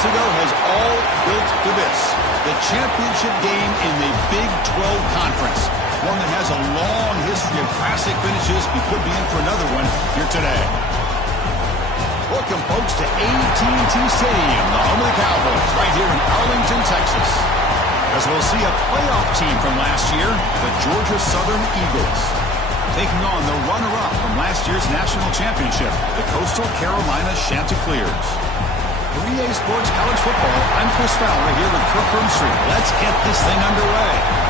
months ago has all built to this. The championship game in the Big 12 Conference. One that has a long history of classic finishes. We could be in for another one here today. Welcome, folks, to AT&T Stadium, the home of the Cowboys, right here in Arlington, Texas. As we'll see a playoff team from last year, the Georgia Southern Eagles, taking on the runner-up from last year's national championship, the Coastal Carolina Chanticleers. 3A Sports College Football, I'm Chris Fowler here with Kirk Broomstreet. Let's get this thing underway.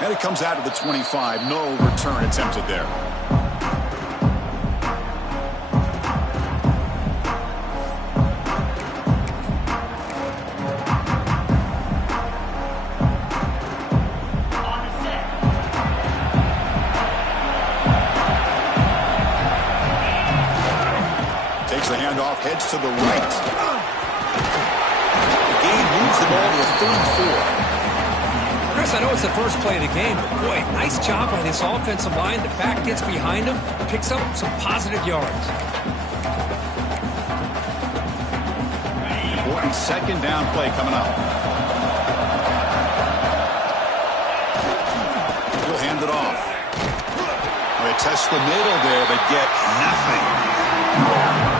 And it comes out of the 25. No return attempted there. Takes the handoff, heads to the right. The game moves the ball to a 3-4. Chris, I know it's the first play of the game, but boy, nice job on this offensive line. The back gets behind him, picks up some positive yards. Important second down play coming up. He'll hand it off. They test the middle there, but get nothing.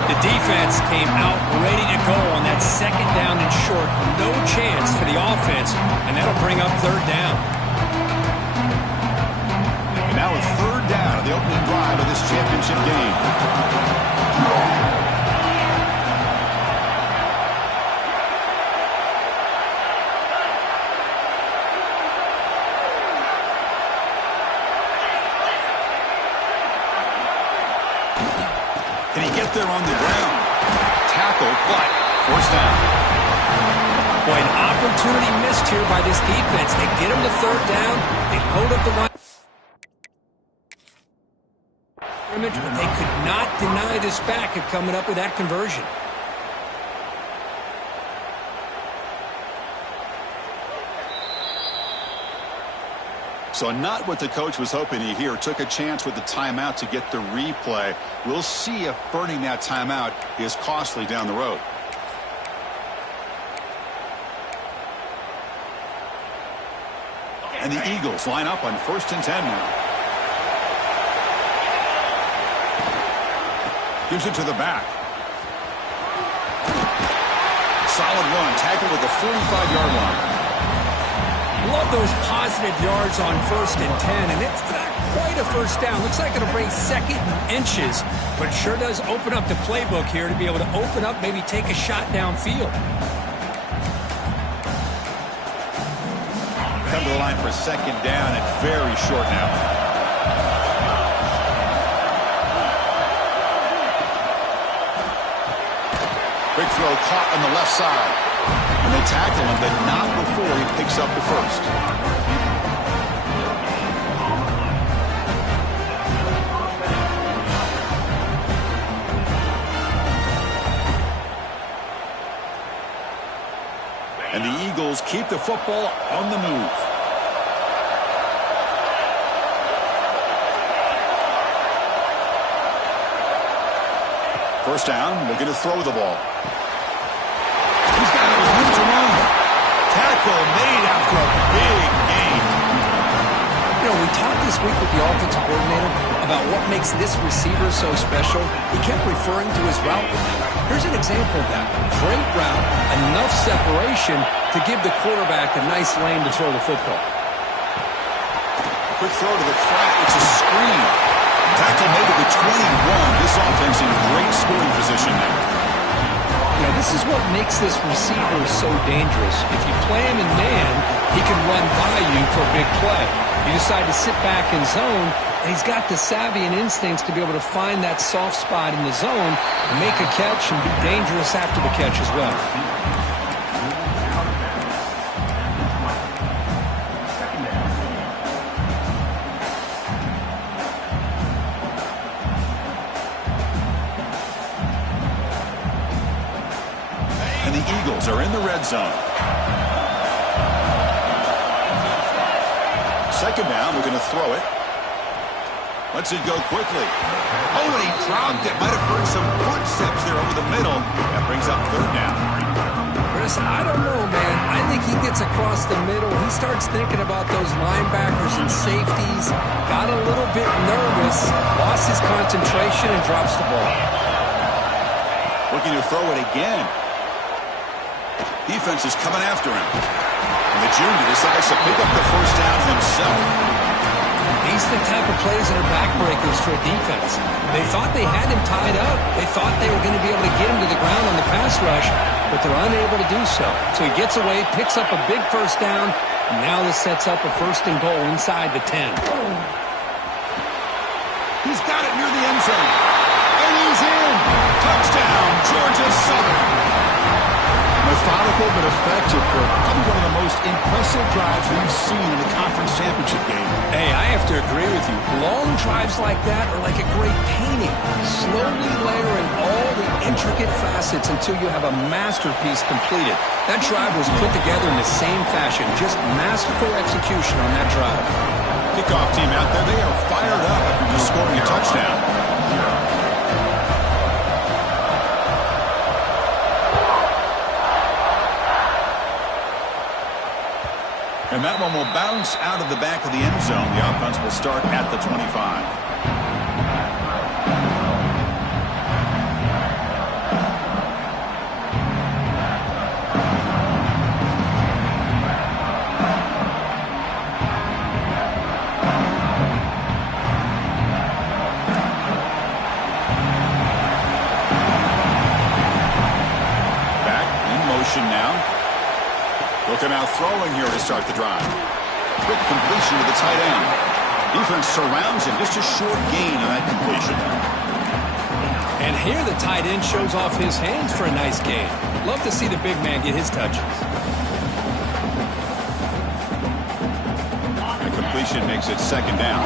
The defense came out ready to go on that second down and short. No chance for the offense, and that'll bring up third down. And now a third down of the opening drive of this championship game. Can he get there on the ground? Tackle, but forced down. Boy, an opportunity missed here by this defense. They get him to third down. They hold up the line. But they could not deny this back of coming up with that conversion. So not what the coach was hoping to hear. Took a chance with the timeout to get the replay. We'll see if burning that timeout is costly down the road. And the Eagles line up on 1st and 10 now. Gives it to the back. Solid run. Tackle with the 45-yard line. Love those positive yards on 1st and 10, and it's not quite a first down. Looks like it'll bring second and inches, but it sure does open up the playbook here to be able to open up, maybe take a shot downfield. Come to the line for second down and very short now. Big throw caught on the left side. And they tackle him, but not before he picks up the first. And the Eagles keep the football on the move. First down, looking to throw the ball. He's got room to run. Tackle made after a big gain. You know, we talked this week with the offensive coordinator about what makes this receiver so special. He kept referring to his route. Here's an example of that. Great route, enough separation to give the quarterback a nice lane to throw the football. Quick throw to the flat. It's a screen. Tackle made to the 21. This offense in great scoring position now. You know, this is what makes this receiver so dangerous. If you play him in man, he can run by you for a big play. You decide to sit back in zone, and he's got the savvy and instincts to be able to find that soft spot in the zone, make a catch, and be dangerous after the catch as well. And the Eagles are in the red zone. Second down, we're going to throw it. Lets it go quickly. Oh, and he dropped it. Might have heard some footsteps there over the middle. That brings up third down. Chris, I don't know, man. I think he gets across the middle. He starts thinking about those linebackers and safeties. Got a little bit nervous. Lost his concentration and drops the ball. Looking to throw it again. Defense is coming after him. And the junior decides to pick up the first down himself. These are the type of plays that are backbreakers for a defense. They thought they had him tied up. They thought they were going to be able to get him to the ground on the pass rush, but they're unable to do so. So he gets away, picks up a big first down, and now this sets up a first and goal inside the 10. He's got it near the end zone. And he's in. Touchdown, Georgia Southern. Methodical but effective for probably one of the most impressive drives we've seen in the conference championship game. Hey, I have to agree with you. Long drives like that are like a great painting. Slowly layering all the intricate facets until you have a masterpiece completed. That drive was put together in the same fashion. Just masterful execution on that drive. Kickoff team out there, they are fired up after just scoring a touchdown. And that one will bounce out of the back of the end zone. The offense will start at the 25. Back in motion now. Looking out throwing here to start the drive. Quick completion to the tight end. Defense surrounds him. Just a short gain on that completion. And here the tight end shows off his hands for a nice gain. Love to see the big man get his touches. The completion makes it second down.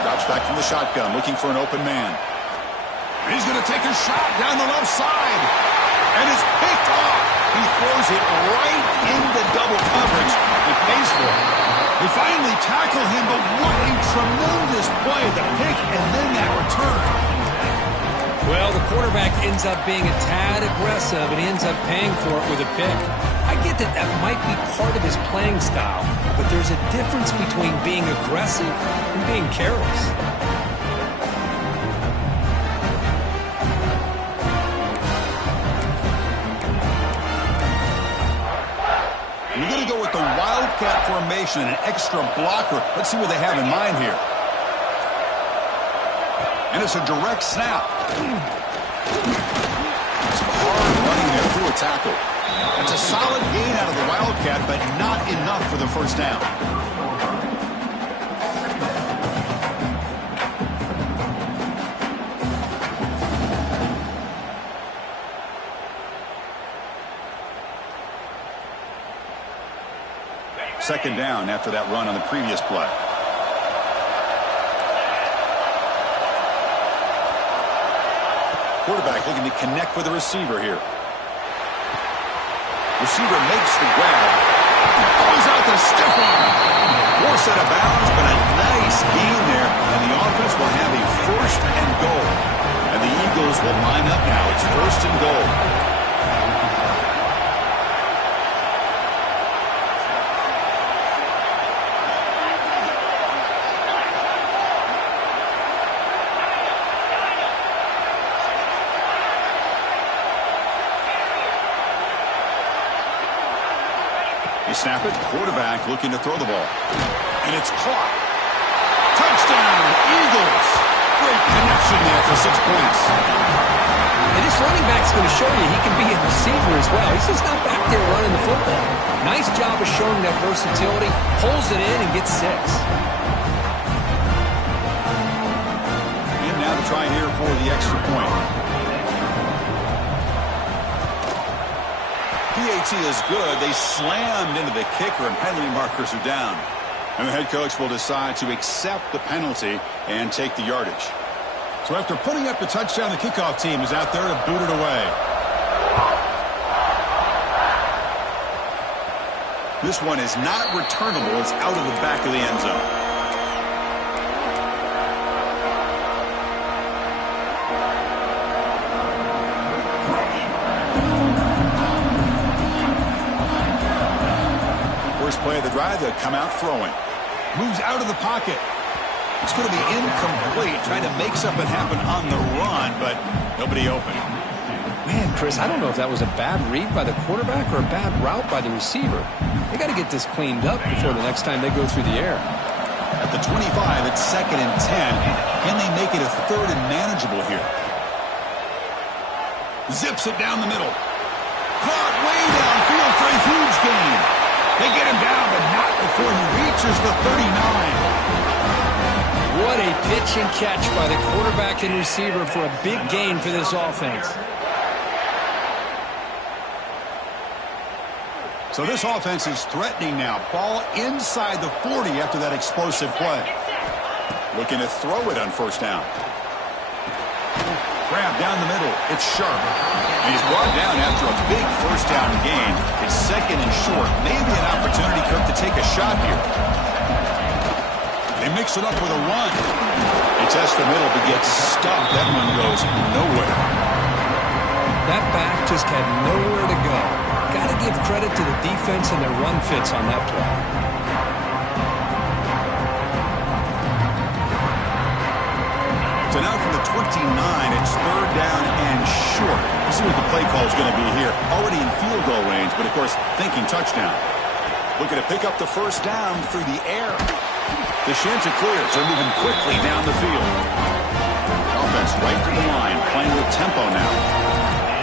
Drops back from the shotgun, looking for an open man. And he's going to take a shot down the left side. And it's picked off. He throws it right into double coverage and pays for it. They finally tackle him, but what a tremendous play. The pick and then that return. Well, the quarterback ends up being a tad aggressive, and he ends up paying for it with a pick. I get that that might be part of his playing style, but there's a difference between being aggressive and being careless. We're going to go with the Wildcat formation and an extra blocker. Let's see what they have in mind here. And it's a direct snap. Some hard running there through a tackle. That's a solid gain out of the Wildcat, but not enough for the first down. Second down after that run on the previous play. Quarterback looking to connect with the receiver here. Receiver makes the grab. Goes out to stiff arm. Force out of bounds, but a nice gain there. And the offense will have a first and goal. And the Eagles will line up now. It's first and goal. They snap it. Quarterback looking to throw the ball. And it's caught. Touchdown, Eagles. Great connection there for for 6 points. And this running back's going to show you he can be a receiver as well. He's just not back there running the football. Nice job of showing that versatility. Pulls it in and gets 6. And now to try here for the extra point. PAT is good. They slammed into the kicker, and penalty markers are down. And the head coach will decide to accept the penalty and take the yardage. So after putting up the touchdown, the kickoff team is out there to boot it away. This one is not returnable. It's out of the back of the end zone. First play of the drive, they'll come out throwing. Moves out of the pocket. It's going to be incomplete, trying to make something happen on the run, but nobody open. Man, Chris, I don't know if that was a bad read by the quarterback or a bad route by the receiver. They got to get this cleaned up before the next time they go through the air. At the 25, it's 2nd and 10. Can they make it a 3rd and manageable here? Zips it down the middle. Caught way downfield for a huge gain. They get him down, but not before he reaches the 39. What a pitch and catch by the quarterback and receiver for a big gain for this offense. So this offense is threatening now. Ball inside the 40 after that explosive play. Looking to throw it on 1st down. Grab down the middle. It's sharp. And he's brought down after a big 1st down gain. It's 2nd and short. Maybe an opportunity, Kirk, to take a shot here. They mix it up with a run. They test the middle, but gets stuffed. That one goes nowhere. That back just had nowhere to go. Got to give credit to the defense and their run fits on that play. So now from the 29, it's 3rd down and short. Let's see what the play call is going to be here. Already in field goal range, but of course thinking touchdown. Looking to pick up the 1st down through the air. The Ncaa26 are moving quickly down the field. Offense right to the line, playing with tempo now.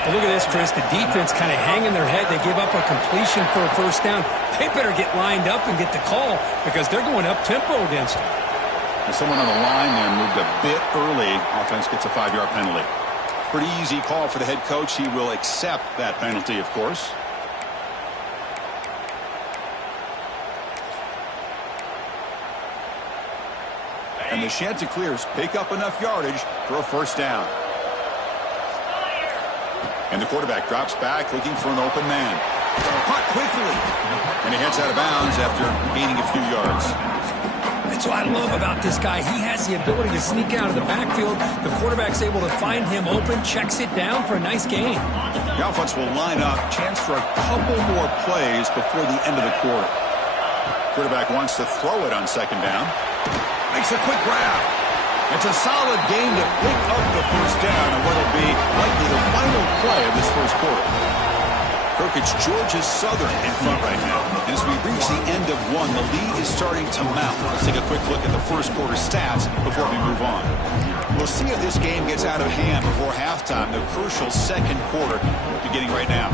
And look at this, Chris. The defense kind of hanging their head. They give up a completion for a 1st down. They better get lined up and get the call because they're going up tempo against them. And someone on the line there moved a bit early. Offense gets a 5-yard penalty. Pretty easy call for the head coach. He will accept that penalty, of course. And the Ncaa26 pick up enough yardage for a 1st down. And the quarterback drops back looking for an open man. Caught quickly. And he heads out of bounds after gaining a few yards. That's what I love about this guy. He has the ability to sneak out of the backfield. The quarterback's able to find him open, checks it down for a nice gain. The offense will line up. Chance for a couple more plays before the end of the quarter. Quarterback wants to throw it on 2nd down. Makes a quick grab. It's a solid gain to pick up the 1st down on what will be likely the final play of this 1st quarter. Kirk, it's Georgia Southern in front right now. And as we reach the end of one, the lead is starting to mount. Let's take a quick look at the 1st quarter stats before we move on. We'll see if this game gets out of hand before halftime, the crucial 2nd quarter beginning right now.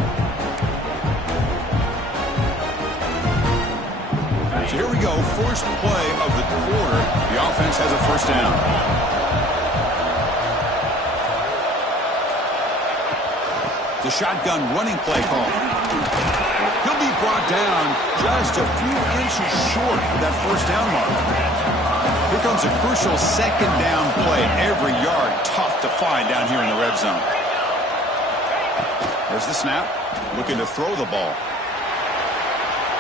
So here we go, 1st play of the quarter. The offense has a 1st down. The shotgun running play call. He'll be brought down just a few inches short of that 1st down mark. Here comes a crucial 2nd down play. Every yard tough to find down here in the red zone. There's the snap. Looking to throw the ball.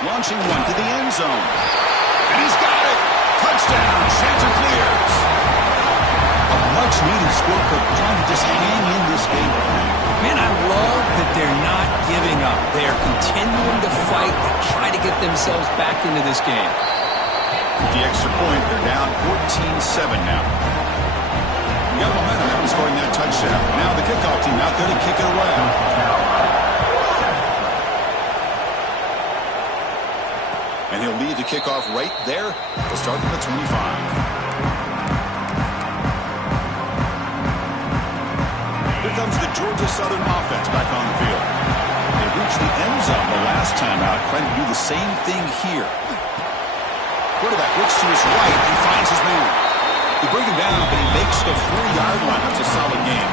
Launching one to the end zone. And he's got it. Touchdown. Ncaa26. A much-needed score for trying to just hang in this game right now. Man, I love that they're not giving up. They are continuing to fight to try to get themselves back into this game. With the extra point, they're down 14-7 now. You got momentum after scoring that touchdown. Now the kickoff team out there to kick it away. And he'll lead the kickoff right there to start from the 25. Southern offense back on the field. They reached the end zone the last time out, trying to do the same thing here. Quarterback looks to his right and finds his man. They bring him down, but he makes the 40-yard line. That's a solid game.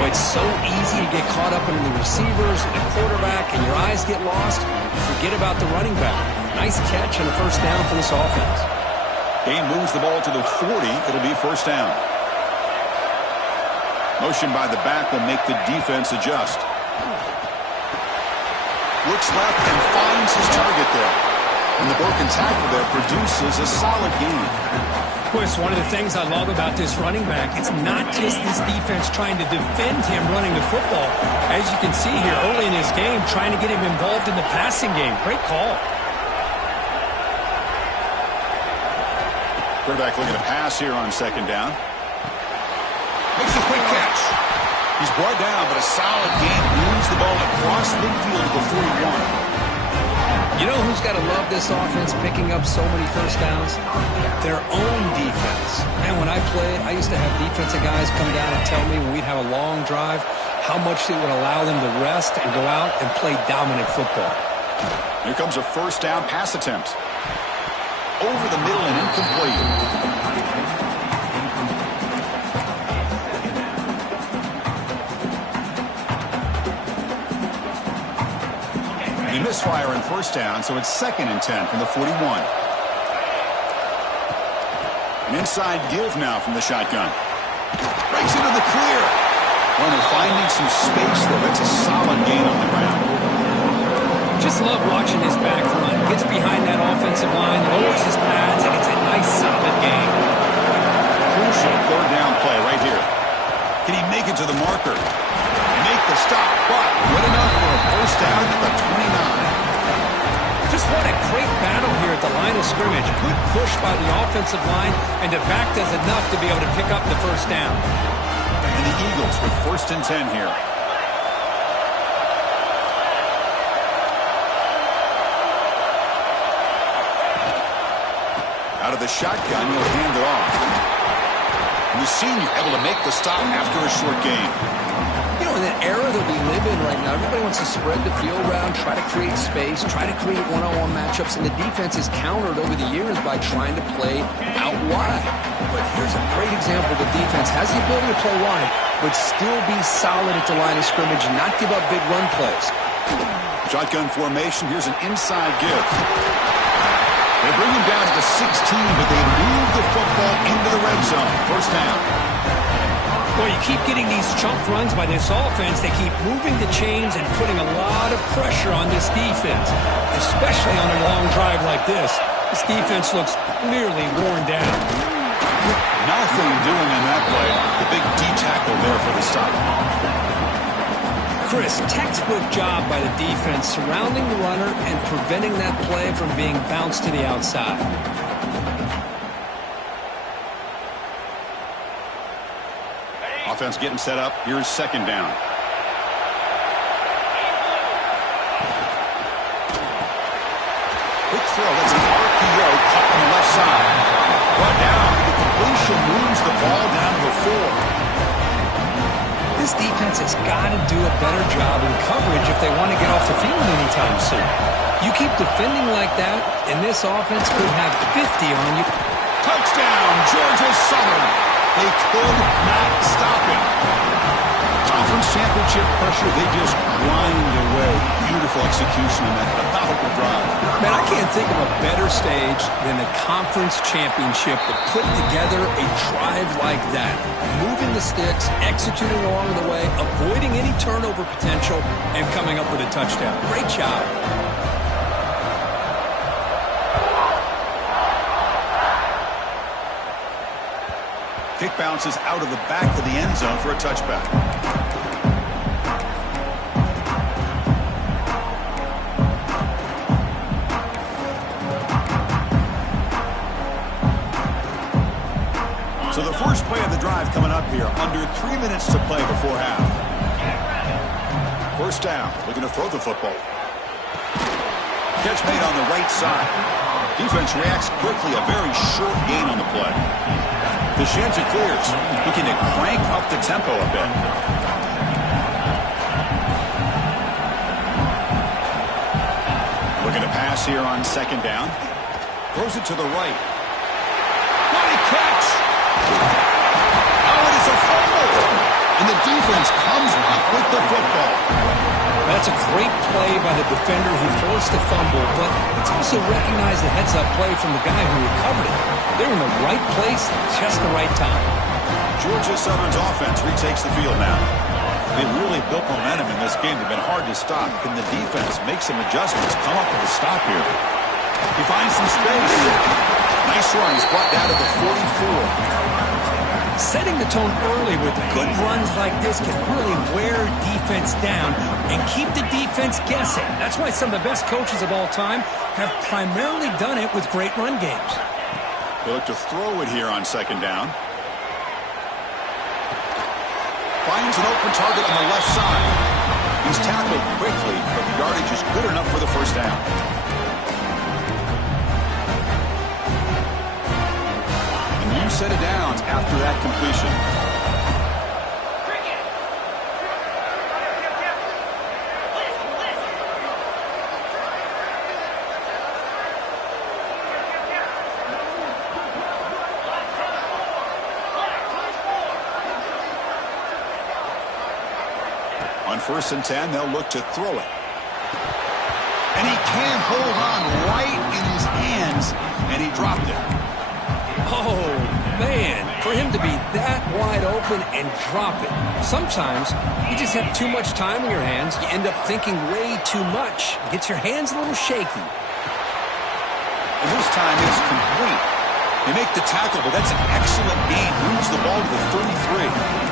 Well, it's so easy to get caught up in the receivers and the quarterback, and your eyes get lost. You forget about the running back. Nice catch and a first down for this offense. Game moves the ball to the 40. It'll be first down. Motion by the back will make the defense adjust. Looks left and finds his target there. And the broken tackle there produces a solid gain. Of course, one of the things I love about this running back, it's not just this defense trying to defend him running the football. As you can see here early in this game, trying to get him involved in the passing game. Great call. Quarterback looking to pass here on second down. Makes a quick catch. He's brought down, but a solid gain moves the ball across midfield to the 41. You know who's got to love this offense picking up so many first downs? Their own defense. And when I played, I used to have defensive guys come down and tell me when we'd have a long drive how much it would allow them to rest and go out and play dominant football. Here comes a first down pass attempt. Over the middle and incomplete. He misfire in first down, so it's 2nd and 10 from the 41. An inside give now from the shotgun. Breaks into the clear. Runner finding some space there. That's a solid gain on the ground. Just love watching his back run. Gets behind that offensive line, lowers his pads, and it's a nice solid gain. Crucial third down play right here. Can he make it to the marker? Make the stop, but good enough for a first down at the 29. Just what a great battle here at the line of scrimmage. Good push by the offensive line, and the back does enough to be able to pick up the first down. And the Eagles with 1st and 10 here. Out of the shotgun, he'll hand it off. And the senior able to make the stop after a short gain. You know, in the era that we live in right now, everybody wants to spread the field around, try to create space, try to create one-on-one matchups, and the defense is countered over the years by trying to play out wide. But here's a great example. The defense has the ability to play wide, but still be solid at the line of scrimmage and not give up big run plays. Shotgun formation. Here's an inside give. They bring him down to the 16, but they move the football into the red zone. First down. Well, you keep getting these chunk runs by this offense. They keep moving the chains and putting a lot of pressure on this defense, especially on a long drive like this. This defense looks nearly worn down. Nothing doing in that play. The big D tackle there for the stop. Chris, textbook job by the defense surrounding the runner and preventing that play from being bounced to the outside. Offense getting set up. Here's second down. Quick throw. That's an RPO cut on the left side. Brought down. The completion moves the ball down to the 4. This defense has got to do a better job in coverage if they want to get off the field anytime soon. You keep defending like that, and this offense could have 50 on you. Touchdown, Georgia Southern. They could not stop it. Conference championship pressure, they just grind away. Beautiful execution on that methodical drive. Man, I can't think of a better stage than the conference championship to put together a drive like that. Moving the sticks, executing along the way, avoiding any turnover potential, and coming up with a touchdown. Great job. Kick bounces out of the back of the end zone for a touchback. So the first play of the drive coming up here. Under 3 minutes to play before half. First down. Looking to throw the football. Catch made on the right side. Defense reacts quickly. A very short gain on the play. The Ncaa26 looking to crank up the tempo a bit. pass here on second down. Throws it to the right. What a catch! Oh, it is a fumble! And the defense comes up with the football. That's a great play by the defender who forced the fumble, but it's also recognized the heads-up play from the guy who recovered it. They're in the right place at just the right time. Georgia Southern's offense retakes the field now. They really built momentum in this game. They've been hard to stop. Can the defense make some adjustments, come up with a stop here? He finds some space. Nice run. He's brought down to the 44. Setting the tone early with good runs like this can really wear defense down and keep the defense guessing. That's why some of the best coaches of all time have primarily done it with great run games. They look to throw it here on second down. Finds an open target on the left side. He's tackled quickly, but the yardage is good enough for the first down. A new set of downs after that completion. On 1st and 10, they'll look to throw it. And he can't hold on right in his hands, and he dropped it. Oh, man, for him to be that wide open and drop it. Sometimes you just have too much time in your hands. You end up thinking way too much. It gets your hands a little shaky. And this time it's complete. They make the tackle, but that's an excellent gain. Moves the ball to the 33.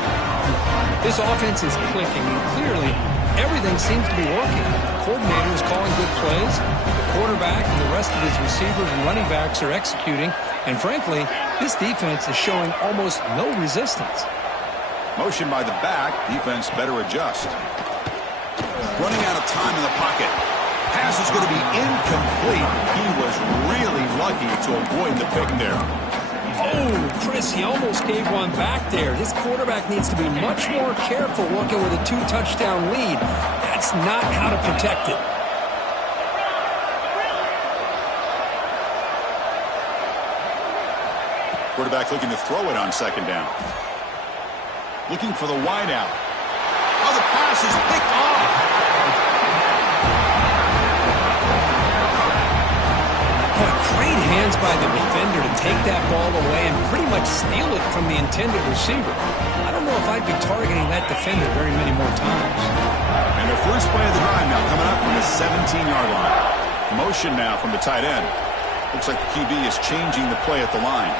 This offense is clicking, and clearly everything seems to be working. The coordinator is calling good plays. The quarterback and the rest of his receivers and running backs are executing. And frankly, this defense is showing almost no resistance. Motion by the back. Defense better adjust. Running out of time in the pocket. Pass is going to be incomplete. He was really lucky to avoid the pick there. Oh, Chris, he almost gave one back there. This quarterback needs to be much more careful working with a 2-touchdown lead. That's not how to protect it. Quarterback looking to throw it on second down. Looking for the wideout. Oh, the pass is picked off. Great hands by the defender to take that ball away and pretty much steal it from the intended receiver. I don't know if I'd be targeting that defender very many more times. And the first play of the drive now coming up from the 17-yard line. Motion now from the tight end. Looks like the QB is changing the play at the line.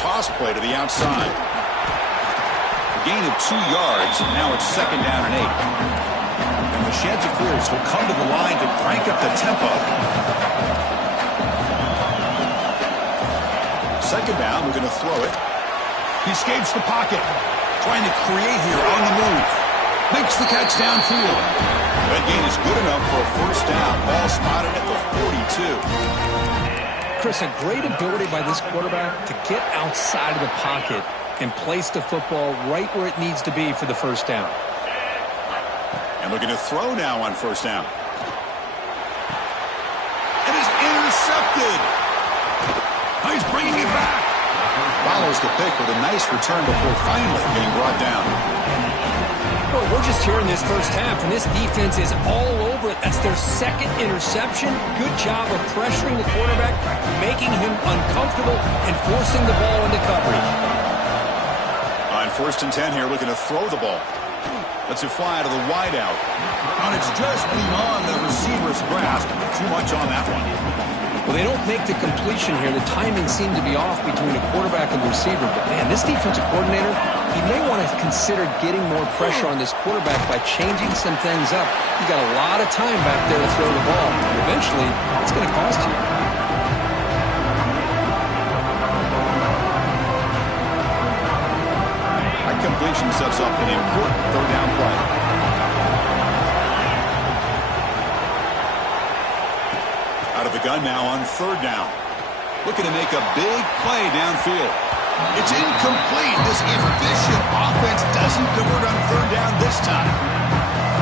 Toss play to the outside. A gain of 2 yards, and now it's second down and 8. And the Chanticleers will come to the line to crank up the tempo. Second down, we're going to throw it. He escapes the pocket. Trying to create here on the move. Makes the catch downfield. That gain is good enough for a first down. Ball spotted at the 42. Chris, a great ability by this quarterback to get outside of the pocket and place the football right where it needs to be for the first down. And looking to throw now on first down. And it's intercepted. Oh, he's bringing it back. Follows the pick with a nice return before finally being brought down. Well, we're just here in this first half, and this defense is all over it. That's their second interception. Good job of pressuring the quarterback, making him uncomfortable, and forcing the ball into coverage. On 1st and 10 here, looking to throw the ball. Lets it fly to the wideout. And it's just beyond the receiver's grasp. Too much on that one. Well, they don't make the completion here. The timing seemed to be off between the quarterback and the receiver. But, man, this defensive coordinator, he may want to consider getting more pressure on this quarterback by changing some things up. You got a lot of time back there to throw the ball. Eventually, it's going to cost you. That completion sets up an important third down play. Out of the gun now on third down. Looking to make a big play downfield. It's incomplete. This efficient offense doesn't convert on third down this time.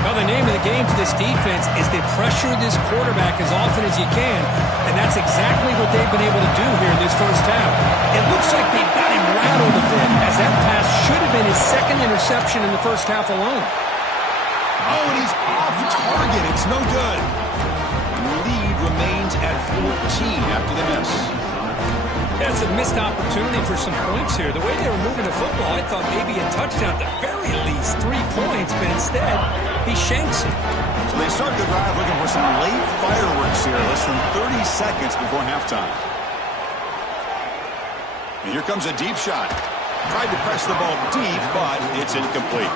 Well, the name of the game for this defense is to pressure this quarterback as often as you can, and that's exactly what they've been able to do here in this first half. It looks like they've got him rattled a bit, as that pass should have been his second interception in the first half alone. Oh, and he's off target. It's no good. The lead remains at 14 after the miss. That's a missed opportunity for some points here. The way they were moving the football, I thought maybe a touchdown, at the very least 3 points, but instead, he shanks it. So they start the drive looking for some late fireworks here, less than 30 seconds before halftime. And here comes a deep shot. Tried to press the ball deep, but it's incomplete.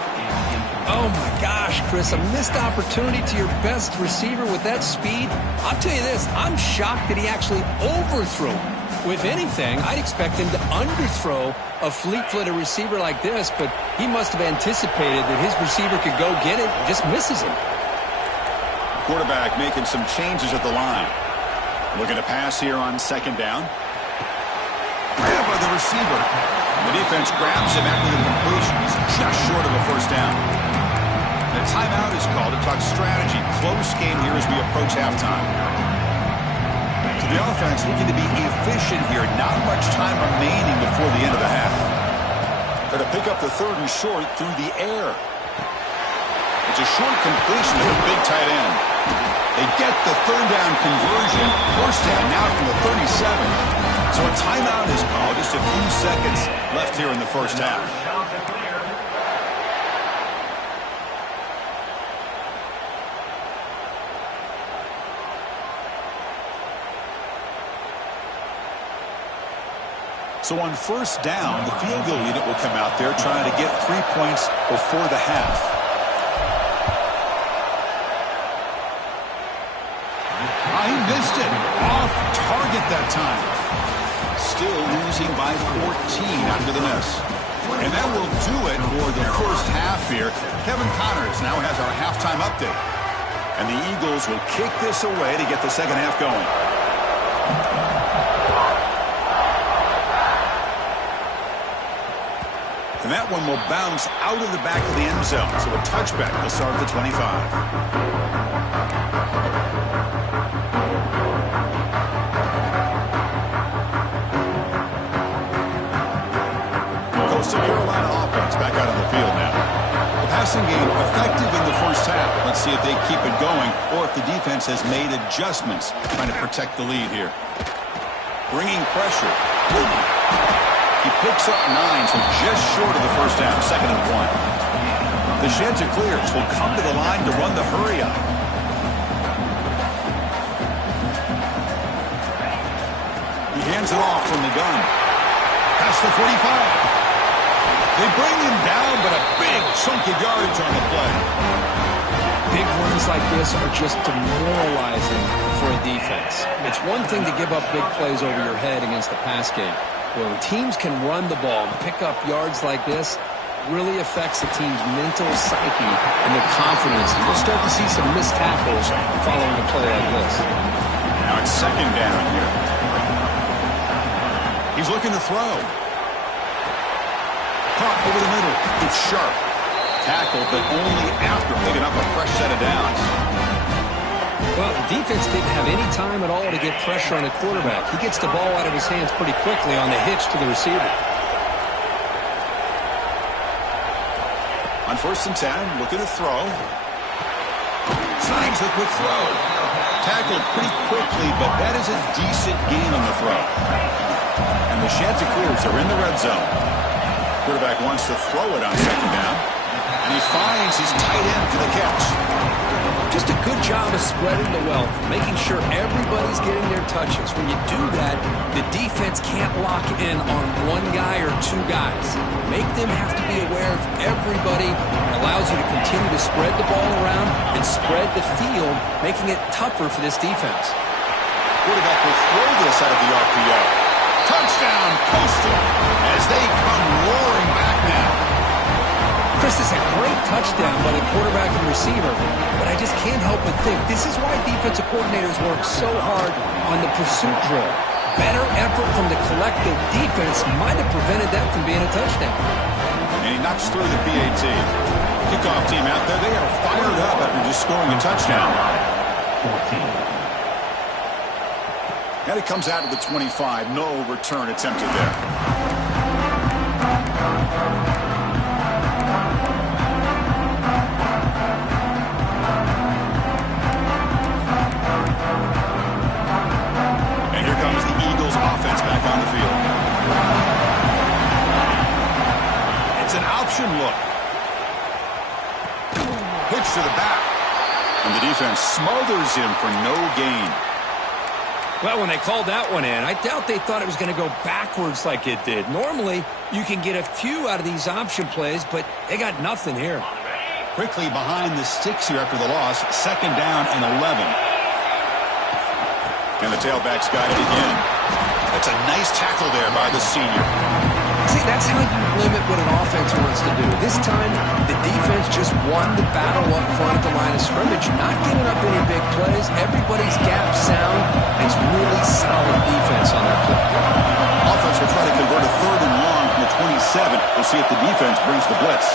Oh, my gosh, Chris, a missed opportunity to your best receiver with that speed. I'll tell you this, I'm shocked that he actually overthrew him. If anything, I'd expect him to underthrow a fleet-footed receiver like this, but he must have anticipated that his receiver could go get it and just misses him. Quarterback making some changes at the line. Looking to pass here on second down. Grab by the receiver. The defense grabs him after the completion. He's just short of a first down. And a timeout is called to talk strategy. Close game here as we approach halftime. So the offense looking to be efficient here. Not much time remaining before the end of the half. They're to pick up the third and short through the air. It's a short completion to the big tight end. They get the third down conversion. First down now from the 37. So a timeout is called. Just a few seconds left here in the first half. So on first down, the field goal unit will come out there trying to get 3 points before the half. He missed it. Off target that time. Still losing by 14 after the miss. And that will do it for the first half here. Kevin Connors now has our halftime update. And the Eagles will kick this away to get the second half going. And that one will bounce out of the back of the end zone. So a touchback will start at the 25. Coastal Carolina offense back out on the field now. The passing game effective in the first half. Let's see if they keep it going or if the defense has made adjustments trying to protect the lead here. Bringing pressure. He picks up 9, so just short of the first down, 2nd and 1. The Chanticleers will come to the line to run the hurry up. He hands it off from the gun. Past the 45. They bring him down, but a big chunk of yardage on the play. Big runs like this are just demoralizing for a defense. It's one thing to give up big plays over your head against the pass game. When teams can run the ball and pick up yards like this, really affects the team's mental psyche and their confidence. And we'll start to see some missed tackles following a play like this. Now it's second down here. He's looking to throw. Caught over the middle. It's sharp. Tackled, but only after picking up a fresh set of downs. Well, the defense didn't have any time at all to get pressure on the quarterback. He gets the ball out of his hands pretty quickly on the hitch to the receiver. On 1st and 10, looking to throw. Signs the quick throw. Tackled pretty quickly, but that is a decent gain on the throw. And the Chanticleers are in the red zone. Quarterback wants to throw it on second down. And he finds his tight end for the catch. Just a good job of spreading the wealth, making sure everybody's getting their touches. When you do that, the defense can't lock in on one guy or two guys. Make them have to be aware of everybody. It allows you to continue to spread the ball around and spread the field, making it tougher for this defense. Quarterback will throw this out of the RPO. Touchdown, Coastal, as they come roaring back now. Chris, is a great touchdown by the quarterback and receiver, but I just can't help but think this is why defensive coordinators work so hard on the pursuit drill. Better effort from the collective defense might have prevented that from being a touchdown. And he knocks through the PAT. Kickoff team out there, they are fired up after just scoring a touchdown. 14. And it comes out of the 25. No return attempted there. And here comes the Eagles offense back on the field. It's an option look. Pitch to the back. And the defense smothers him for no gain. Well, when they called that one in, I doubt they thought it was going to go backwards like it did. Normally, you can get a few out of these option plays, but they got nothing here. Quickly behind the sticks here after the loss. 2nd down and 11. And the tailback's got it again. That's a nice tackle there by the senior. See, that's how you limit what an offense wants to do. This time, the defense just won the battle up front at the line of scrimmage, not giving up any big plays. Everybody's gap sound. It's really solid defense on that play. Offense will try to convert a 3rd and long from the 27. We'll see if the defense brings the blitz.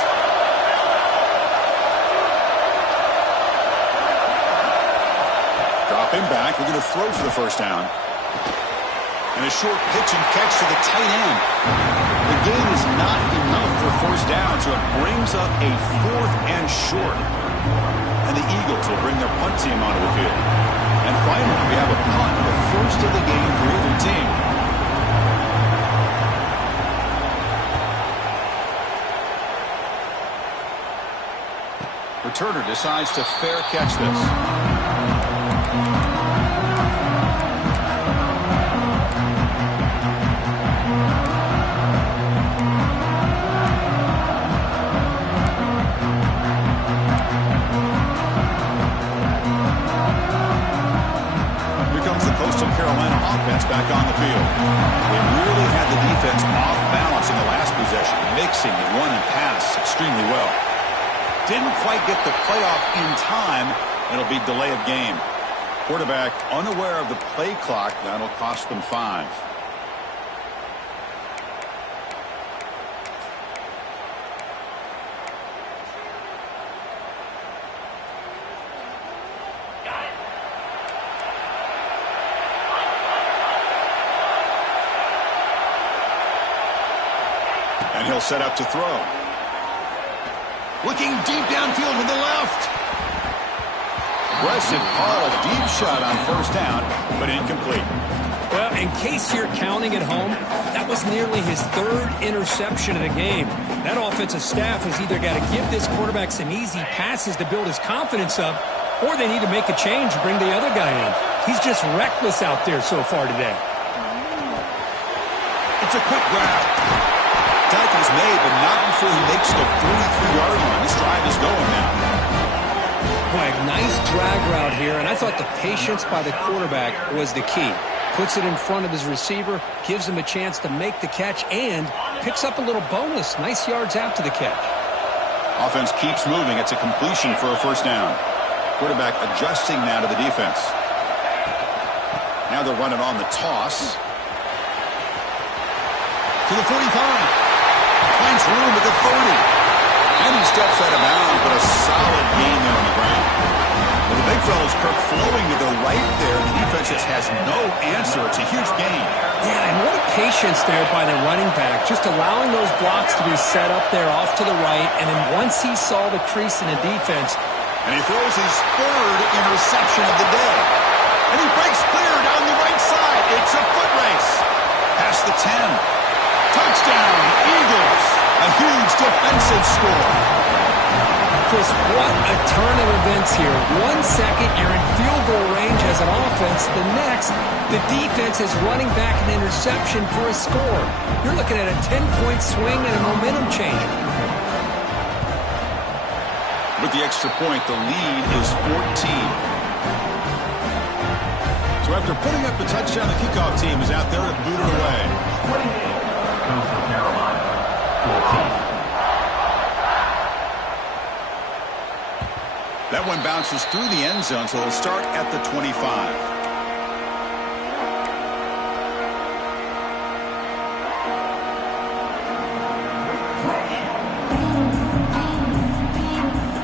Dropping back. We're going to throw for the 1st down. And a short pitch and catch to the tight end. The gain is not enough for 1st down, so it brings up a 4th and short. And the Eagles will bring their punt team onto the field. And finally, we have a punt, the first of the game for either team. Returner decides to fair catch this. Carolina offense back on the field. They really had the defense off balance in the last possession, mixing the run and pass extremely well. Didn't quite get the playoff in time. It'll be delay of game. Quarterback unaware of the play clock. That'll cost them 5. And he'll set up to throw. Looking deep downfield to the left. Aggressive call, a deep shot on 1st down, but incomplete. Well, in case you're counting at home, that was nearly his 3rd interception of the game. That offensive staff has either got to give this quarterback some easy passes to build his confidence up, or they need to make a change and bring the other guy in. He's just reckless out there so far today. It's a quick grab. Tackle's made, but not before he makes the 43-yard line. This drive is going now. Boy, nice drag route here, and I thought the patience by the quarterback was the key. Puts it in front of his receiver, gives him a chance to make the catch, and picks up a little bonus. Nice yards after the catch. Offense keeps moving. It's a completion for a 1st down. Quarterback adjusting now to the defense. Now they'll run it on the toss. To the 45. Finds room at the 30. And he steps out of bounds, but a solid gain there on the ground. Well, the big fella's Kirk flowing to the right there. The defense just has no answer. It's a huge gain. Yeah, and what a patience there by the running back. Just allowing those blocks to be set up there off to the right. And then once he saw the crease in the defense. And he throws his 3rd interception of the day. And he breaks clear down the right side. It's a foot race. Past the 10. Touchdown, Eagles. A huge defensive score. Chris, what a turn of events here. 1 second, you're in field goal range as an offense. The next, the defense is running back an interception for a score. You're looking at a 10-point swing and a momentum changer. With the extra point, the lead is 14. So after putting up the touchdown, the kickoff team is out there to boot it away. Carolina, 14. That one bounces through the end zone, so it'll start at the 25.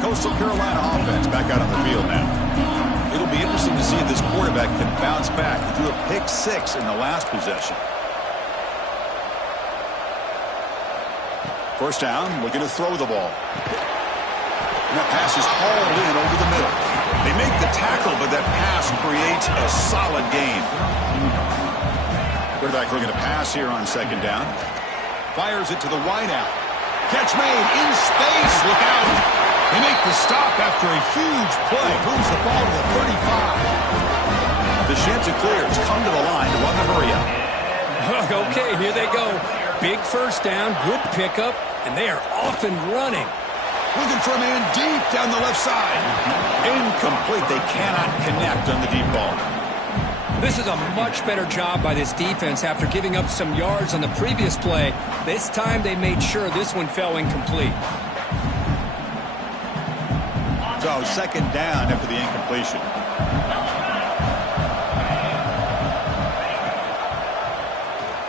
Coastal Carolina offense back out on the field now. It'll be interesting to see if this quarterback can bounce back. He threw a pick-6 in the last possession. First down, looking to throw the ball. And that pass is hauled in over the middle. They make the tackle, but that pass creates a solid gain. Quarterback looking to pass here on second down. Fires it to the wideout. Catch made in space. Look out. They make the stop after a huge play. Moves the ball to the 35. The Chanticleers come to the line to run the hurry up. Okay, here they go. Big first down, good pickup, and they are off and running. Looking for a man deep down the left side. Incomplete. They cannot connect on the deep ball. This is a much better job by this defense after giving up some yards on the previous play. This time they made sure this one fell incomplete. So second down after the incompletion.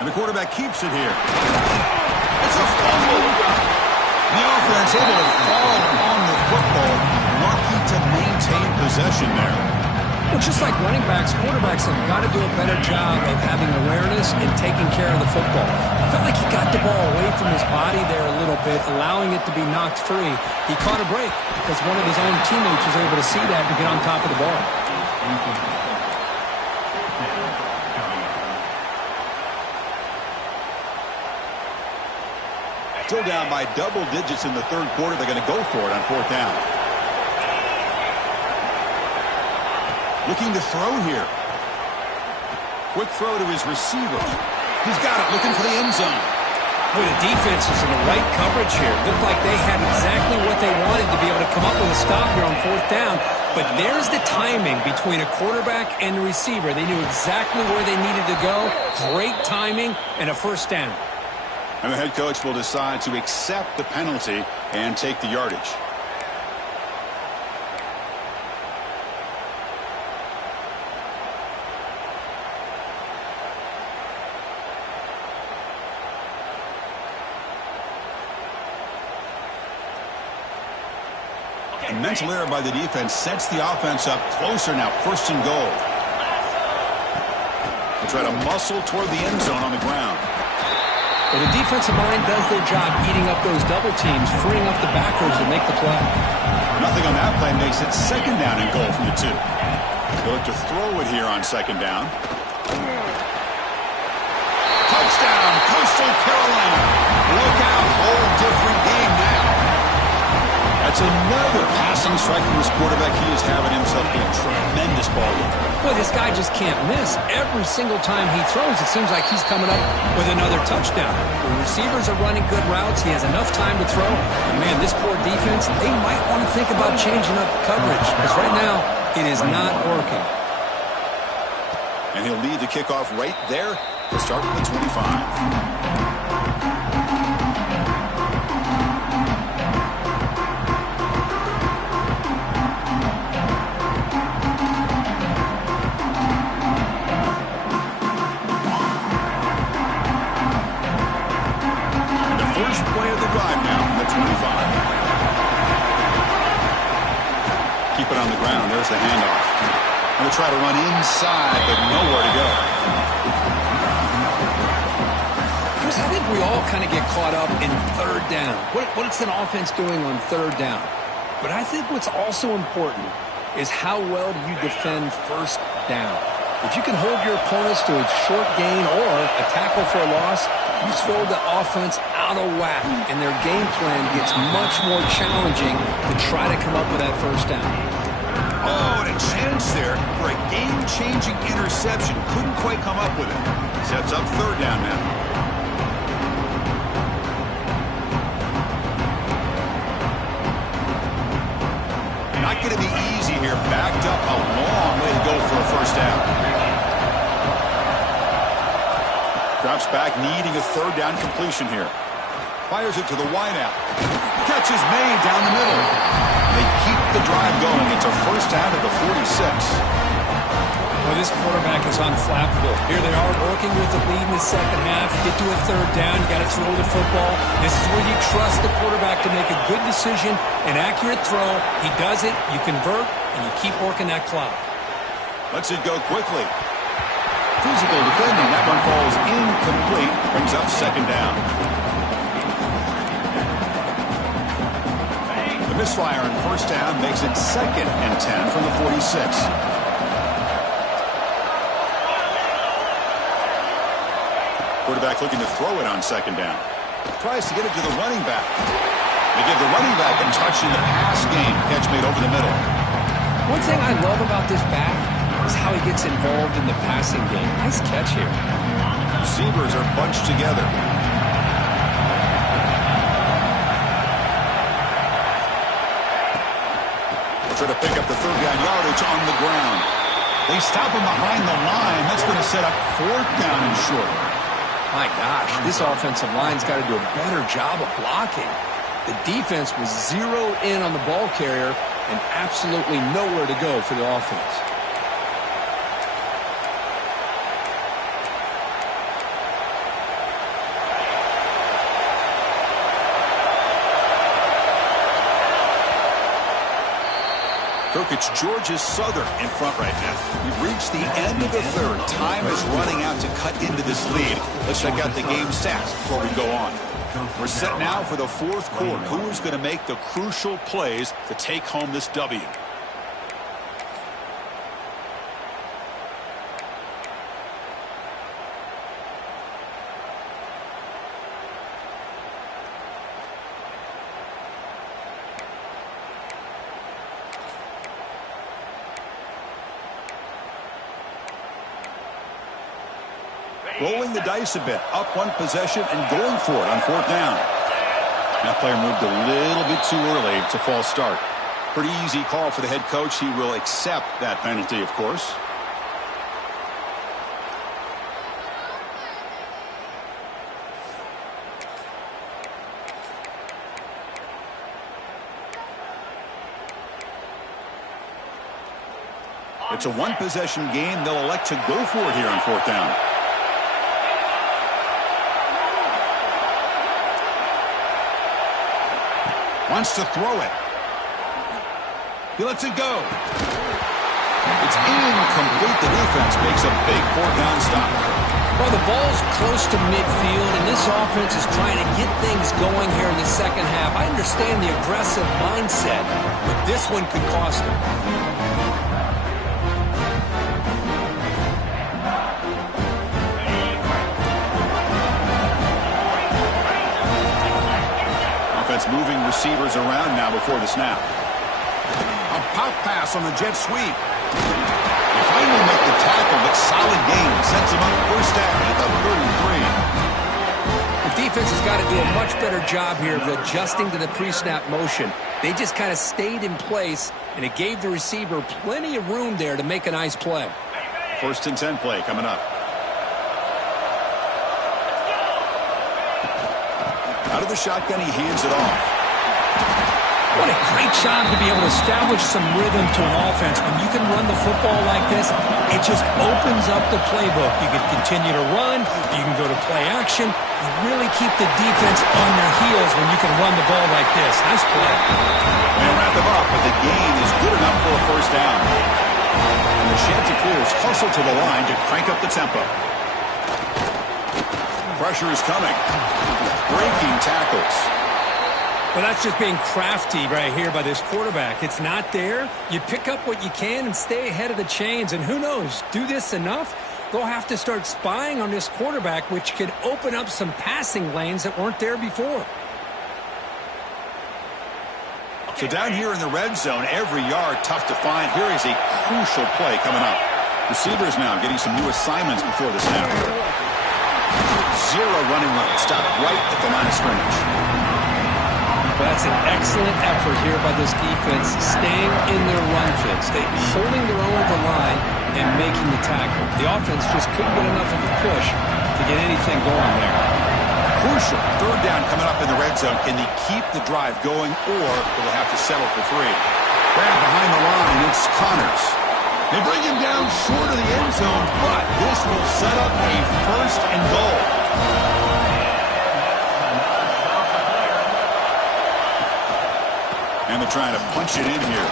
And the quarterback keeps it here. It's a fumble. The offense able to fall on the football. Lucky to maintain possession there. Well, just like running backs, quarterbacks have got to do a better job of having awareness and taking care of the football. I felt like he got the ball away from his body there a little bit, allowing it to be knocked free. He caught a break because one of his own teammates was able to see that and get on top of the ball. Still down by double digits in the third quarter. They're going to go for it on fourth down. Looking to throw here. Quick throw to his receiver. He's got it, looking for the end zone. Boy, the defense is in the right coverage here. Looked like they had exactly what they wanted to be able to come up with a stop here on fourth down. But there's the timing between a quarterback and the receiver. They knew exactly where they needed to go. Great timing and a first down. And the head coach will decide to accept the penalty and take the yardage. A mental error by the defense sets the offense up closer now. First and goal. They try to muscle toward the end zone on the ground. Well, the defensive line does their job eating up those double teams, freeing up the backers to make the play. Nothing on that play makes it second down and goal from the 2. They'll look to throw it here on second down. Touchdown, Coastal Carolina. Look out, whole different game now. That's another passing strike from this quarterback. He is having himself a tremendous ball game. Boy, this guy just can't miss. Every single time he throws, it seems like he's coming up with another touchdown. The receivers are running good routes. He has enough time to throw. And, man, this poor defense, they might want to think about changing up coverage because right now it is not working. And he'll lead the kickoff right there to start with the 25. Keep it on the ground. There's the handoff. Going to try to run inside, but nowhere to go. Chris, I think we all kind of get caught up in third down. What's an offense doing on third down? But I think what's also important is how well do you defend first down. If you can hold your opponents to a short gain or a tackle for a loss, you throw the offense out of whack, and their game plan gets much more challenging to try to come up with that first down. Oh, and a chance there for a game-changing interception. Couldn't quite come up with it. Sets up third down now. Not going to be easy here. Backed up a long way to go for a first down. Drops back, needing a third down completion here. Fires it to the wideout. Catch is made down the middle. They keep the drive going. It's a first down at the 46. Well, this quarterback is unflappable. Here they are working with the lead in the second half. Get to a third down. You got to throw the football. This is where you trust the quarterback to make a good decision, an accurate throw. He does it, you convert, and you keep working that clock. Lets it go quickly. Physical defending. That one falls incomplete. Brings up second down. The misfire on first down makes it 2nd and 10 from the 46. Quarterback looking to throw it on second down. Tries to get it to the running back. They give the running back a touch in the pass game. Catch made over the middle. One thing I love about this back is how he gets involved in the passing game. Nice catch here. Receivers are bunched together. They'll try to pick up the third down yardage on the ground. They stop him behind the line. That's going to set up 4th down and short. My gosh, this offensive line's got to do a better job of blocking. The defense was zeroed in on the ball carrier and absolutely nowhere to go for the offense. Cook, it's Georgia Southern in front right now. We've reached the end of the third. Time is running out to cut into this lead. Let's check out the game stats before we go on. We're set now for the 4th quarter. Who's going to make the crucial plays to take home this W? Rolling the dice a bit, up one possession and going for it on 4th down. That player moved a little bit too early. It's a false start. Pretty easy call for the head coach. He will accept that penalty, of course. It's a one-possession game. They'll elect to go for it here on 4th down. Wants to throw it. He lets it go. It's incomplete. The defense makes a big 4th down stop. Well, the ball's close to midfield, and this offense is trying to get things going here in the second half. I understand the aggressive mindset, but this one could cost them. Moving receivers around now before the snap. A pop pass on the jet sweep. They finally make the tackle, but solid gain. Sends them up 1st down at the 33. The defense has got to do a much better job here of adjusting to the pre-snap motion. They just kind of stayed in place, and it gave the receiver plenty of room there to make a nice play. 1st and 10 play coming up. Out of the shotgun, he hands it off. What a great job to be able to establish some rhythm to an offense. When you can run the football like this, it just opens up the playbook. You can continue to run. You can go to play action. You really keep the defense on their heels when you can run the ball like this. Nice play. They'll wrap them up, but the gain is good enough for a 1st down. And the Chanticleers hustle to the line to crank up the tempo. Pressure is coming. Breaking tackles. Well, that's just being crafty right here by this quarterback. It's not there. You pick up what you can and stay ahead of the chains. And who knows, do this enough, they'll have to start spying on this quarterback, which could open up some passing lanes that weren't there before. So down here in the red zone, every yard tough to find. Here is a crucial play coming up. Receivers now getting some new assignments before the snap. Zero running lane. Stop right at the line of scrimmage. Well, that's an excellent effort here by this defense, staying in their run fits. They're holding their own at the line and making the tackle. The offense just couldn't get enough of a push to get anything going there. Crucial. 3rd down coming up in the red zone. Can they keep the drive going, or will they have to settle for 3? Grab behind the line. It's Connors. They bring him down short of the end zone, but this will set up a first and goal. And they're trying to punch it in here.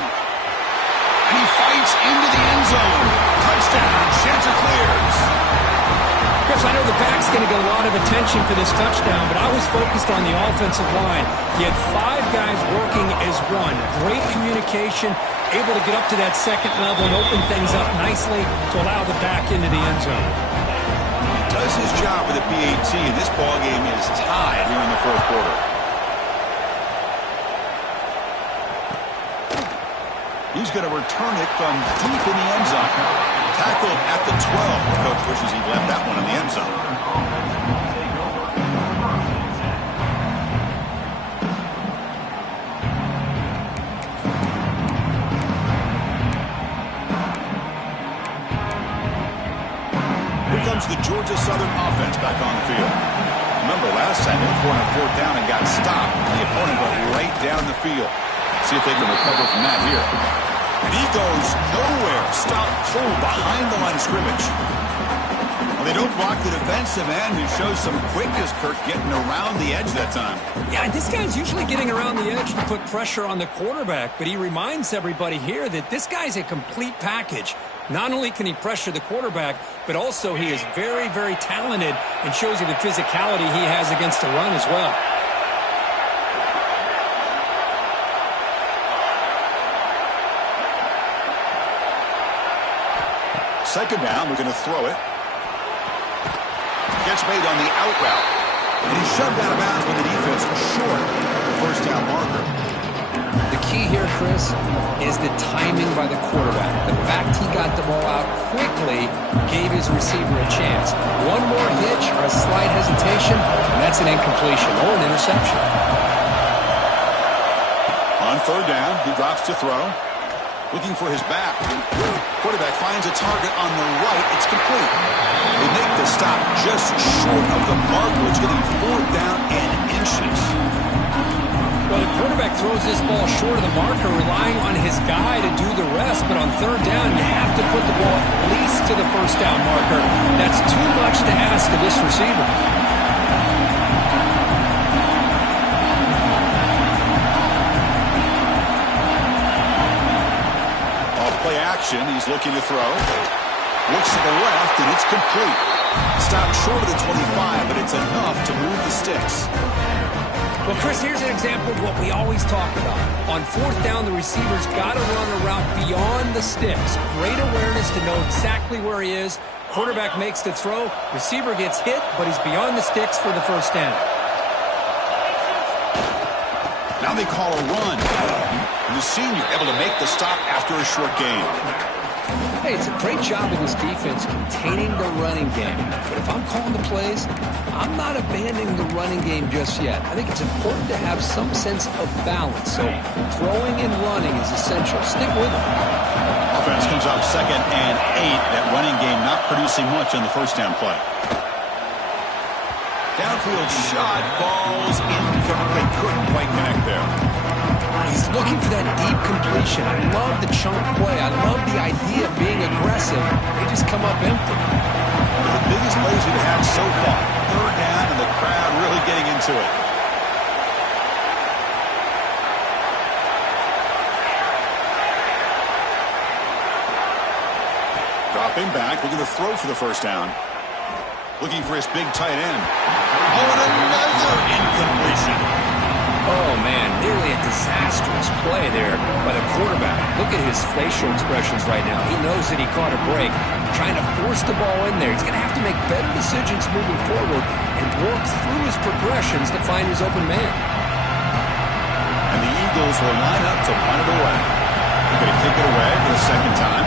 And he fights into the end zone. Touchdown. Shanter clears. Chris, I know the back's going to get a lot of attention for this touchdown, but I was focused on the offensive line. He had 5 guys working as one. Great communication, able to get up to that second level and open things up nicely to allow the back into the end zone. Does his job with the PAT, and this ballgame is tied here in the fourth quarter. He's going to return it from deep in the end zone. Tackled at the 12. The coach wishes he'd left that one in the end zone. Here comes the Georgia Southern offense back on the field. Remember, last time they were on 4th down and got stopped. The opponent went right down the field. See if they can recover from that here. And he goes nowhere. Stop full behind the line of scrimmage. Well, they don't block the defensive end, who shows some quickness, Kirk, getting around the edge that time. Yeah, this guy's usually getting around the edge to put pressure on the quarterback, but he reminds everybody here that this guy's a complete package. Not only can he pressure the quarterback, but also he is very, very talented and shows you the physicality he has against the run as well. Second down, we're going to throw it. Gets made on the out route. And he's shoved out of bounds with the defense short of the first down marker. The key here, Chris, is the timing by the quarterback. The fact he got the ball out quickly gave his receiver a chance. One more hitch or a slight hesitation, and that's an incompletion or an interception. On third down, he drops to throw. Looking for his back. Quarterback finds a target on the right. It's complete. They make the stop just short of the marker, which will be 4th down and inches. Well, the quarterback throws this ball short of the marker, relying on his guy to do the rest. But on third down, you have to put the ball at least to the first down marker. That's too much to ask of this receiver. Action. He's looking to throw. Looks to the left, and it's complete. Stopped short of the 25, but it's enough to move the sticks. Well, Chris, here's an example of what we always talk about. On 4th down, the receiver's got to run a route beyond the sticks. Great awareness to know exactly where he is. Quarterback makes the throw. Receiver gets hit, but he's beyond the sticks for the first down. Now they call a run. And the senior able to make the stop after a short gain. Hey, it's a great job of this defense containing the running game. But if I'm calling the plays, I'm not abandoning the running game just yet. I think it's important to have some sense of balance. So throwing and running is essential. Stick with it. Offense comes out 2nd and 8. That running game not producing much on the first down play. Downfield shot falls incomplete. Couldn't quite connect there. He's looking for that deep completion. I love the chunk play. I love the idea of being aggressive. They just come up empty. The biggest plays we've had so far. Third down, and the crowd really getting into it. Dropping back, looking to throw for the first down. Looking for his big tight end. Oh, and another incompletion. Oh, man, nearly a disastrous play there by the quarterback. Look at his facial expressions right now. He knows that he caught a break, trying to force the ball in there. He's going to have to make better decisions moving forward and work through his progressions to find his open man. And the Eagles will line up to punt it away. They're going to kick it away for the second time.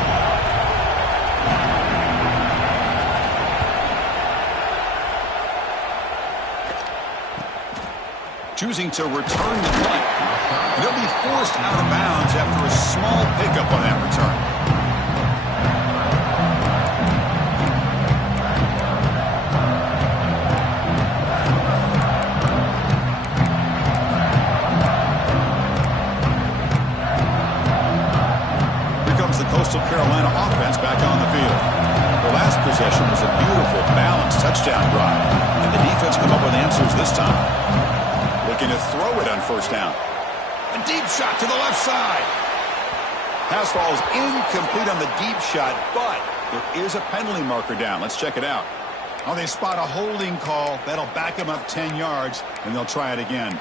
Choosing to return the punt. They'll be forced out of bounds after a small pickup on that return. Here comes the Coastal Carolina offense. this time. Looking to throw it on first down. A deep shot to the left side. Pass falls incomplete on the deep shot, but there is a penalty marker down. Let's check it out. Oh, they spot a holding call. That'll back them up 10 yards, and they'll try it again.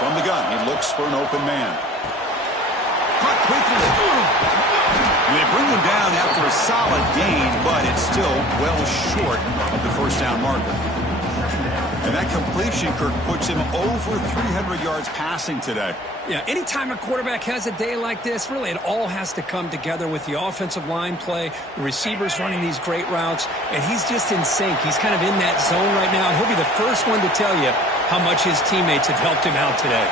From the gun, he looks for an open man. Caught quickly. They bring him down after a solid gain, but it's still well short of the first down marker. And that completion, Kirk, puts him over 300 yards passing today. Yeah, anytime a quarterback has a day like this, really it all has to come together with the offensive line play, the receivers running these great routes, and he's just in sync. He's kind of in that zone right now, and he'll be the first one to tell you how much his teammates have helped him out today.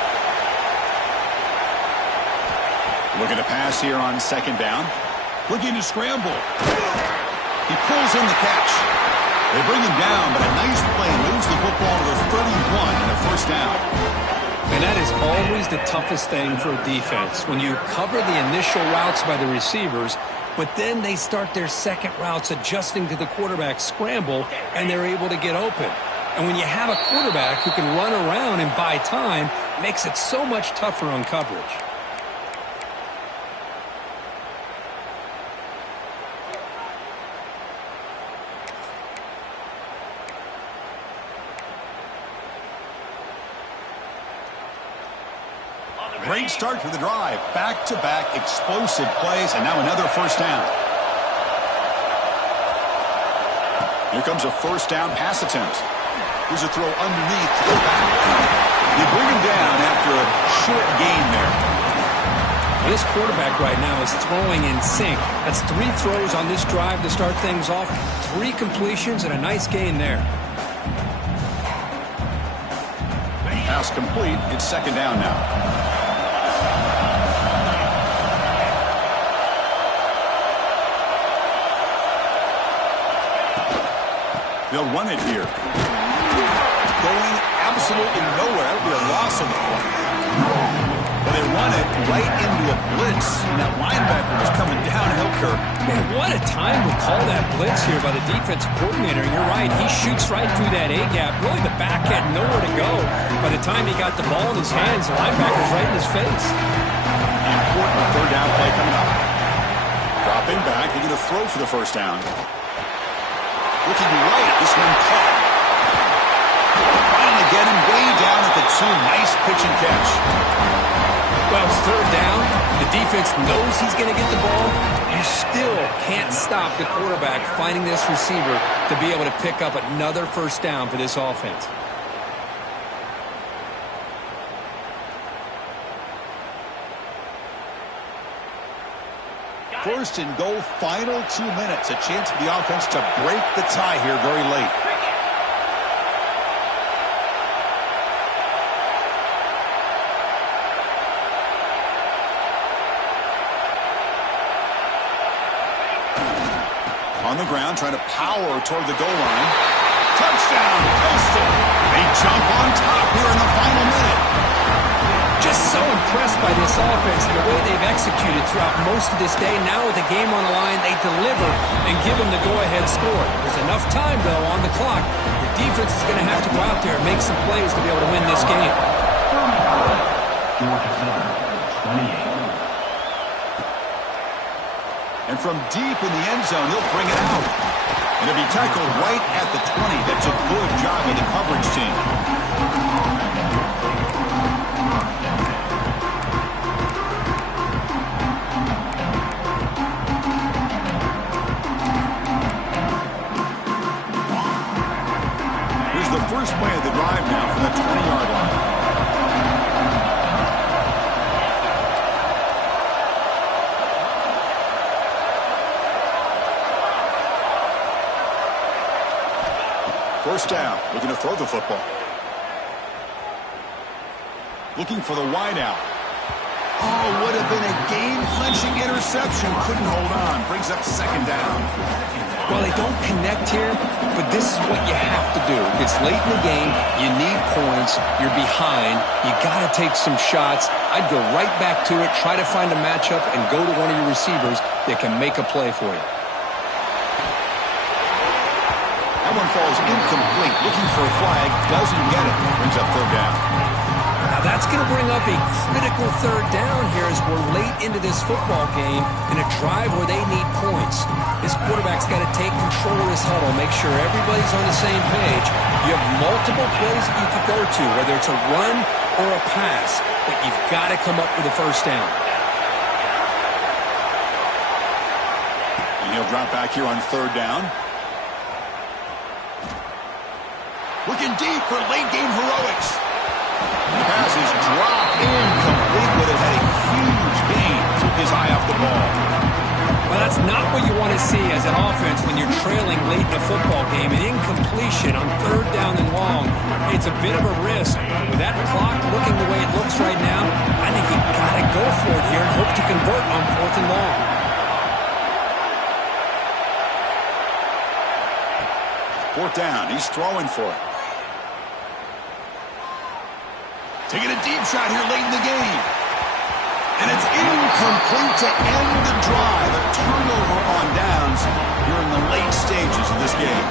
Looking to pass here on second down. Looking to scramble. He pulls in the catch. They bring him down, but a nice play moves the football to the 31 and a first down. And that is always the toughest thing for a defense, when you cover the initial routes by the receivers, but then they start their second routes adjusting to the quarterback scramble, and they're able to get open. And when you have a quarterback who can run around and buy time, it makes it so much tougher on coverage. Great start to the drive. Back-to-back explosive plays, and now another first down. Here comes a first down pass attempt. Here's a throw underneath to the back. They bring him down after a short gain there. This quarterback right now is throwing in sync. That's 3 throws on this drive to start things off. 3 completions and a nice gain there. Pass complete. It's second down now. They'll run it here. Going absolutely nowhere. That would be a loss on the play. But they run it right into a blitz. And that linebacker was coming downhill, Kirk. Man, what a time to call that blitz here by the defensive coordinator. And you're right, he shoots right through that A-gap. Really, the back had nowhere to go. By the time he got the ball in his hands, the linebacker's right in his face. Important third down play coming up. Dropping back, they're going to throw for the first down. Looking right, this one caught. Trying to get him way down at the 2. Nice pitch and catch. Well, it's third down. The defense knows he's going to get the ball. You still can't stop the quarterback finding this receiver to be able to pick up another first down for this offense. First and goal, final 2 minutes. A chance for the offense to break the tie here very late. On the ground, trying to power toward the goal line. Touchdown, Coastal. They jump on top here in the final minute. Just so impressed by this offense and the way they've executed throughout most of this day. Now with the game on the line, they deliver and give them the go-ahead score. There's enough time, though, on the clock. The defense is going to have to go out there and make some plays to be able to win this game. And from deep in the end zone, he'll bring it out. And it'll be tackled right at the 20. That's a good job of the coverage team. The first play of the drive now from the 20-yard line. First down. Looking to throw the football. Looking for the wide out. Oh, would have been a game-clinching interception. Couldn't hold on. Brings up second down. Well, they don't connect here, but this is what you have to do. It's late in the game. You need points. You're behind. You got to take some shots. I'd go right back to it, try to find a matchup, and go to one of your receivers that can make a play for you. That one falls incomplete. Looking for a flag. Doesn't get it. Brings up third down. Now that's going to bring up a critical third down here as we're late into this football game in a drive where they need points. This quarterback's got to take control of this huddle, make sure everybody's on the same page. You have multiple plays that you could go to, whether it's a run or a pass, but you've got to come up with a first down. And he'll drop back here on third down. Looking deep for late-game heroics. The pass is dropped incomplete, but it had a huge gain. Took his eye off the ball. Well, that's not what you want to see as an offense when you're trailing late in the football game. An incompletion on third down and long. It's a bit of a risk. With that clock looking the way it looks right now, I think you got to go for it here and hope to convert on fourth and long. Fourth down. He's throwing for it. Taking a deep shot here late in the game. And it's incomplete to end the drive. A turnover on downs here in the late stages of this game.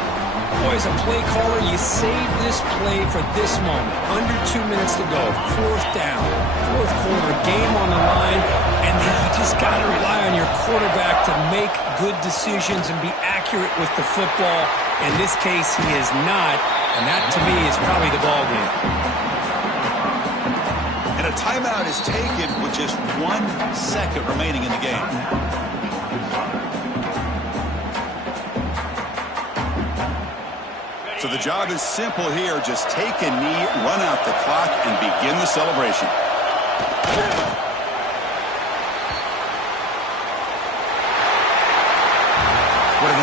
Boy, as a play caller, you save this play for this moment. Under 2 minutes to go. Fourth down. Fourth quarter. Game on the line. And then you just got to rely on your quarterback to make good decisions and be accurate with the football. In this case, he is not. And that, to me, is probably the ball game. And a timeout is taken with just 1 second remaining in the game. So the job is simple here. Just take a knee, run out the clock, and begin the celebration.